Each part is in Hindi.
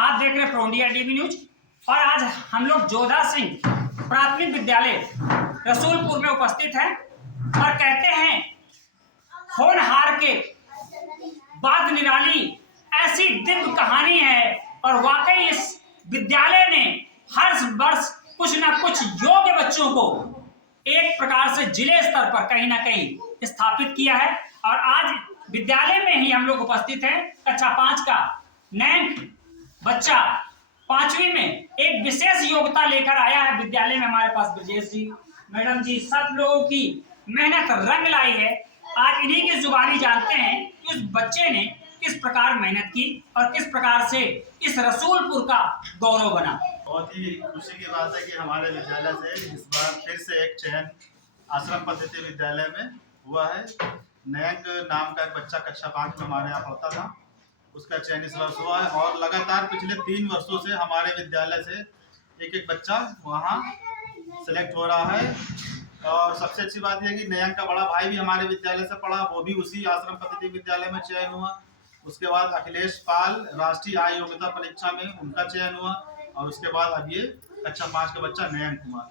आप देख रहे हैं प्रो इंडिया टीवी न्यूज। और आज हम लोग जोधा सिंह प्राथमिक विद्यालय रसूलपुर में उपस्थित हैं और कहते हैं होनहार के बाद निराली ऐसी दिव्य कहानी है। और वाकई इस विद्यालय ने हर वर्ष कुछ ना कुछ योग्य बच्चों को एक प्रकार से जिले स्तर पर कहीं ना कहीं स्थापित किया है। और आज विद्यालय में ही हम लोग उपस्थित हैं। कक्षा 5 का नैंक बच्चा 5वीं में एक विशेष योग्यता लेकर आया है। विद्यालय में हमारे पास ब्रजेश जी, मैडम जी, सब लोगों की मेहनत रंग लाई है। आज इन्हीं की जुबानी जानते हैं कि उस बच्चे ने किस प्रकार मेहनत की और किस प्रकार से इस रसूलपुर का गौरव बना। बहुत ही खुशी की बात है कि हमारे विद्यालय से इस बार फिर से एक चयन आश्रम पद्धति विद्यालय में हुआ है। नयंक नाम का एक बच्चा कक्षा 5 में हमारे यहाँ पढ़ता था, उसका चयन इस वर्ष हुआ है। और लगातार पिछले 3 वर्षों से हमारे विद्यालय से एक बच्चा वहाँ सेलेक्ट हो रहा है। और सबसे अच्छी बात यह कि नयंक का बड़ा भाई भी हमारे विद्यालय से पढ़ा, वो भी उसी आश्रम पद्धति विद्यालय में चयन हुआ। उसके बाद अखिलेश पाल राष्ट्रीय आय योग्यता परीक्षा में उनका चयन हुआ। और उसके बाद अब ये कक्षा 5 का बच्चा नयंक हुआ,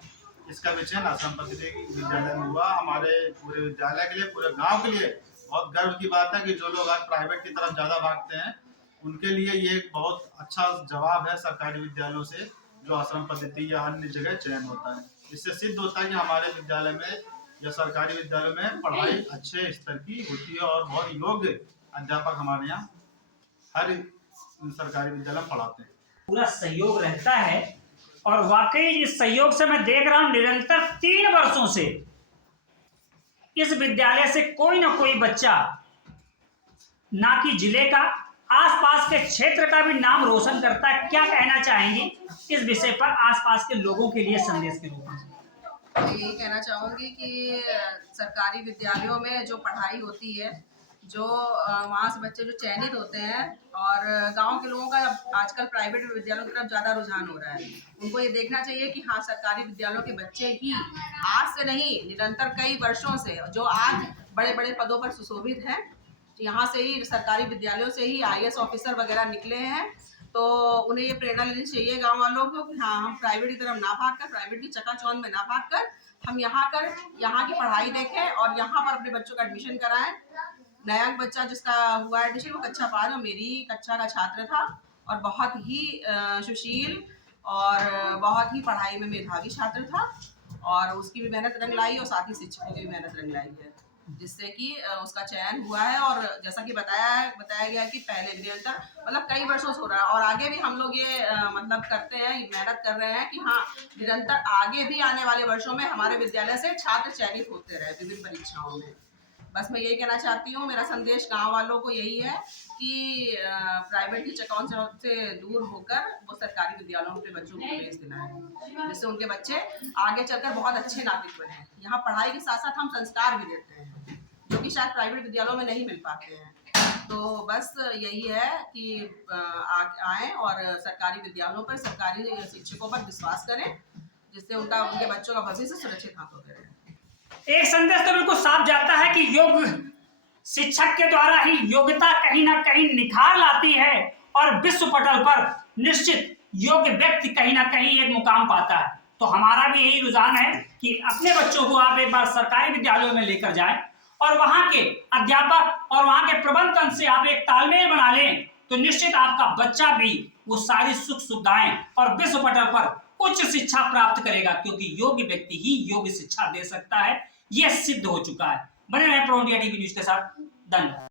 इसका भी चयन आश्रम पद्धति विद्यालय में हुआ। हमारे पूरे विद्यालय के लिए, पूरे गांव के लिए बहुत गर्व की बात है कि जो लोग आज प्राइवेट की तरफ ज़्यादा भागते हैं उनके लिए ये एक बहुत अच्छा जवाब है सरकारी विद्यालयों से जो आश्रम पद्धति या अन्य जगह चयन होता है। इससे सिद्ध होता है कि हमारे विद्यालय में या सरकारी विद्यालय में पढ़ाई अच्छे स्तर की होती है और बहुत योग्य अध्यापक हमारे यहाँ हर सरकारी विद्यालय में पढ़ाते हैं। पूरा सहयोग रहता है और वाकई इस सहयोग से मैं देख रहा हूं निरंतर 3 वर्षों से इस विद्यालय से कोई ना कोई बच्चा ना कि जिले का, आसपास के क्षेत्र का भी नाम रोशन करता है। क्या कहना चाहेंगे इस विषय पर आसपास के लोगों के लिए संदेश के रूप में? यही कहना चाहूँगी कि सरकारी विद्यालयों में जो पढ़ाई होती है, जो वहाँ से बच्चे जो चयनित होते हैं, और गांव के लोगों का आजकल प्राइवेट विद्यालयों की तरफ ज़्यादा रुझान हो रहा है। उनको ये देखना चाहिए कि हाँ, सरकारी विद्यालयों के बच्चे ही आज से नहीं, निरंतर कई वर्षों से जो आज बड़े बड़े पदों पर सुशोभित हैं, यहाँ से ही सरकारी विद्यालयों से ही IAS ऑफिसर वगैरह निकले हैं। तो उन्हें ये प्रेरणा लेनी चाहिए गाँव वालों को कि हाँ, हम प्राइवेट की तरफ ना भाग कर, प्राइवेट की चकाचौंध में ना भाग कर, हम यहाँ की पढ़ाई देखें और यहाँ पर अपने बच्चों का एडमिशन कराएं। नया बच्चा जिसका हुआ एडमिशन वो कक्षा 5 में मेरी कक्षा का छात्र था और बहुत ही सुशील और बहुत ही पढ़ाई में मेधावी छात्र था। और उसकी भी मेहनत रंग लाई और साथ ही शिक्षकों की भी मेहनत रंग लाई है, जिससे कि उसका चयन हुआ है। और जैसा कि बताया गया कि पहले निरंतर मतलब कई वर्षों से हो रहा है और आगे भी हम लोग ये मतलब करते हैं, मेहनत कर रहे हैं कि हाँ, निरंतर आगे भी आने वाले वर्षों में हमारे विद्यालय से छात्र चयनित होते रहे विभिन्न परीक्षाओं में। बस मैं यही कहना चाहती हूँ, मेरा संदेश गांव वालों को यही है कि प्राइवेट की चकाचौंध से दूर होकर वो सरकारी विद्यालयों के बच्चों को भेज देना है, जिससे उनके बच्चे आगे चलकर बहुत अच्छे नागरिक बने। यहाँ पढ़ाई के साथ साथ हम संस्कार भी देते हैं जो कि शायद प्राइवेट विद्यालयों में नहीं मिल पाते हैं। तो बस यही है कि आए और सरकारी विद्यालयों पर, सरकारी शिक्षकों पर विश्वास करें, जिससे उनके बच्चों का भविष्य सुरक्षित हाथों में रहे। एक संदेश तो बिल्कुल साफ जाता है कि योग्य शिक्षक के द्वारा ही योग्यता कहीं ना कहीं निखार लाती है और विश्व पटल पर निश्चित योग्य व्यक्ति कहीं ना कहीं एक मुकाम पाता है। तो हमारा भी यही रुझान है कि अपने बच्चों को आप एक बार सरकारी विद्यालयों में लेकर जाएं और वहां के अध्यापक और वहां के प्रबंधन से आप एक तालमेल बना लें, तो निश्चित आपका बच्चा भी वो सारी सुख सुविधाएं और विश्व पटल पर उच्च शिक्षा प्राप्त करेगा, क्योंकि योग्य व्यक्ति ही योग्य शिक्षा दे सकता है। यह सिद्ध हो चुका है। बने रहे प्रो इंडिया टीवी न्यूज के साथ। धन्यवाद।